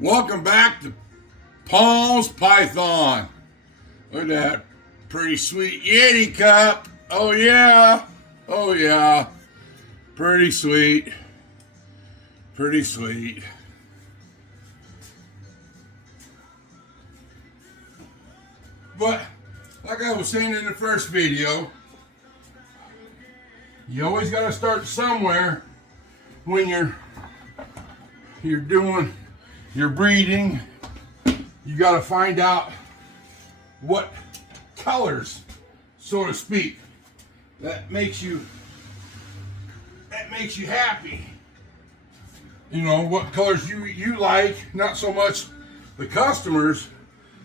Welcome back to Paul's Python. Look at that pretty sweet Yeti cup. Oh yeah. Oh yeah. Pretty sweet. Pretty sweet. But like I was saying in the first video, you always got to start somewhere when you're doing your breeding. You got to find out what colors, so to speak, that makes you happy. You know, what colors you like, not so much the customers.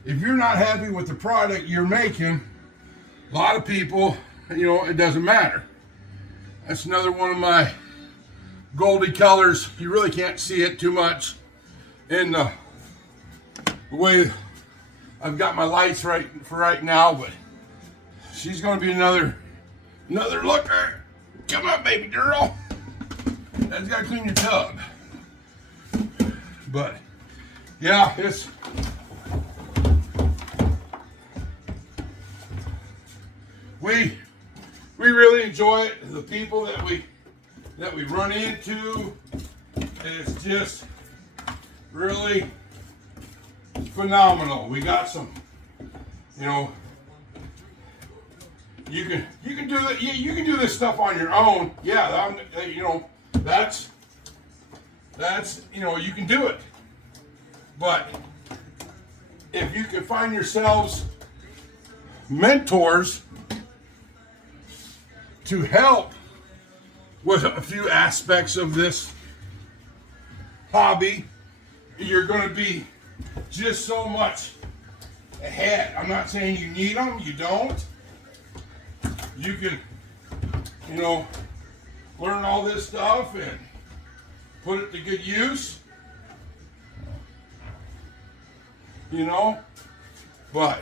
If you're not happy with the product you're making, a lot of people, you know, it doesn't matter. That's another one of my Goldie colors. You really can't see it too much in the way I've got my lights right now, but she's gonna be another looker. Come on, baby girl. That's gotta clean your tub. But yeah, we really enjoy it. The people that we run into, it's just really phenomenal. We got some, you know, you can do that. You can do this stuff on your own. Yeah, you know, that's you know, you can do it. But if you can find yourselves mentors to help with a few aspects of this hobby, you're going to be just so much ahead. I'm not saying you need them, you don't. You can, you know, learn all this stuff and put it to good use, you know, but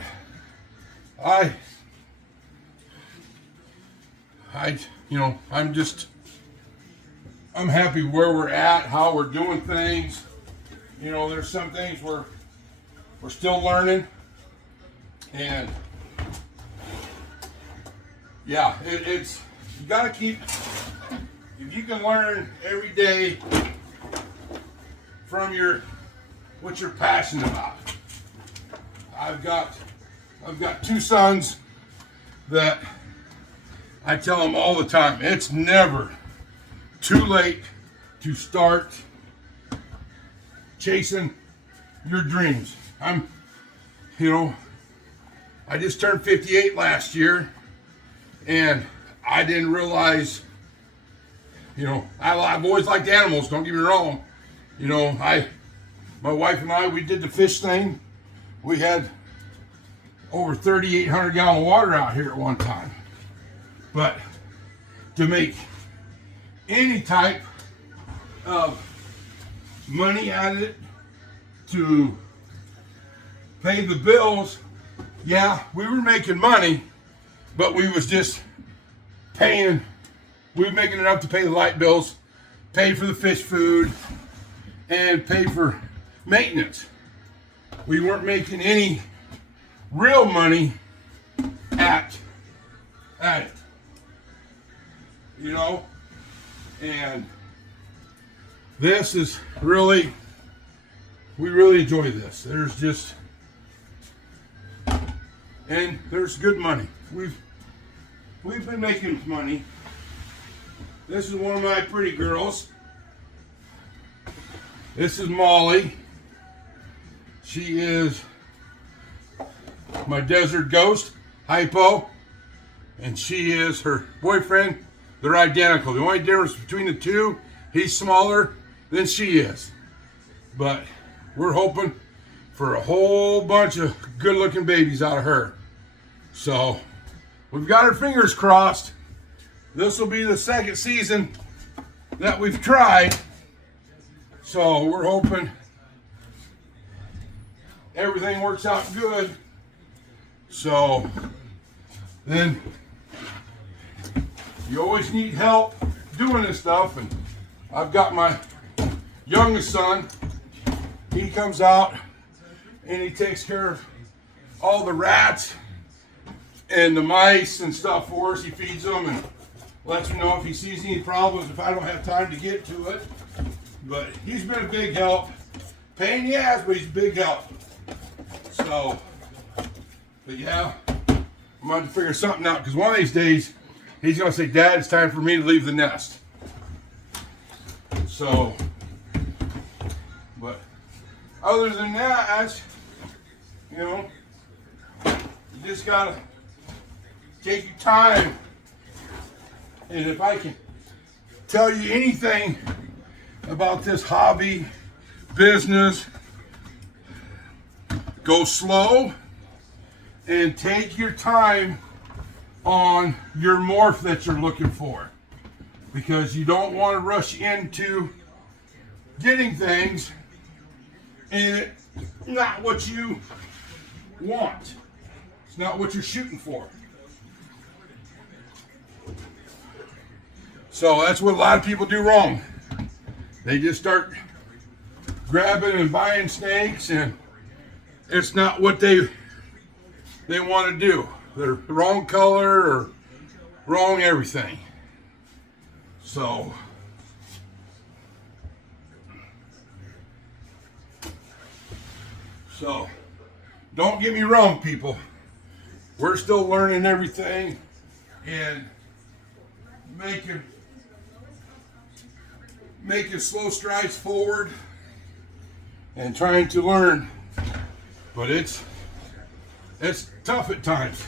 you know, I'm happy where we're at, how we're doing things. You know, there's some things we're still learning, and yeah, it's you got to keep. If you can learn every day from what you're passionate about. I've got two sons that I tell them all the time, it's never too late to start chasing your dreams. You know, I just turned 58 last year, and I didn't realize, you know, I've always liked animals, don't get me wrong. You know, my wife and I, we did the fish thing. We had over 3,800 gallons of water out here at one time. But to make any type of money out of it, to pay the bills, yeah, we were making money, but we was just we were making enough to pay the light bills, pay for the fish food, and pay for maintenance. We weren't making any real money at it, you know, and this is really, we really enjoy this. And there's good money. We've been making money. This is one of my pretty girls. This is Molly. She is my desert ghost, Hypo, and she is her boyfriend. They're identical. The only difference between the two, he's smaller than she is. But we're hoping for a whole bunch of good-looking babies out of her. So we've got our fingers crossed. This will be the second season that we've tried. So we're hoping everything works out good. So then you always need help doing this stuff, and I've got my youngest son. He comes out and he takes care of all the rats and the mice and stuff for us. He feeds them and lets me know if he sees any problems if I don't have time to get to it. But he's been a big help. Pain in the ass, but he's a big help. So, but yeah, I'm going to figure something out because one of these days he's going to say, Dad, it's time for me to leave the nest. So, but other than that, you know, you just got to take your time. And if I can tell you anything about this hobby business, go slow and take your time on your morph that you're looking for, because you don't want to rush into getting things and it's not what you want. It's not what you're shooting for. So that's what a lot of people do wrong. They just start grabbing and buying snakes, and it's not what they want to do. They're wrong color or wrong everything. So don't get me wrong, people. We're still learning everything and making slow strides forward and trying to learn. But it's tough at times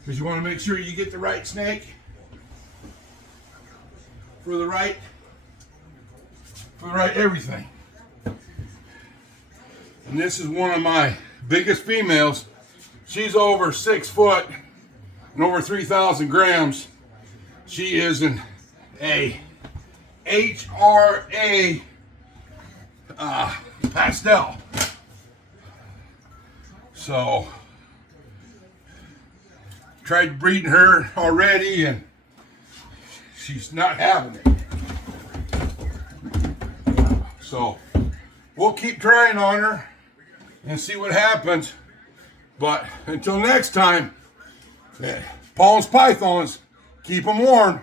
because you want to make sure you get the right snake for the right everything. And this is one of my biggest females. She's over 6 foot and over 3,000 grams. She is an HRA pastel. So tried breeding her already and she's not having it. So we'll keep trying on her and see what happens. But until next time, Paul's Pythons, keep them warm.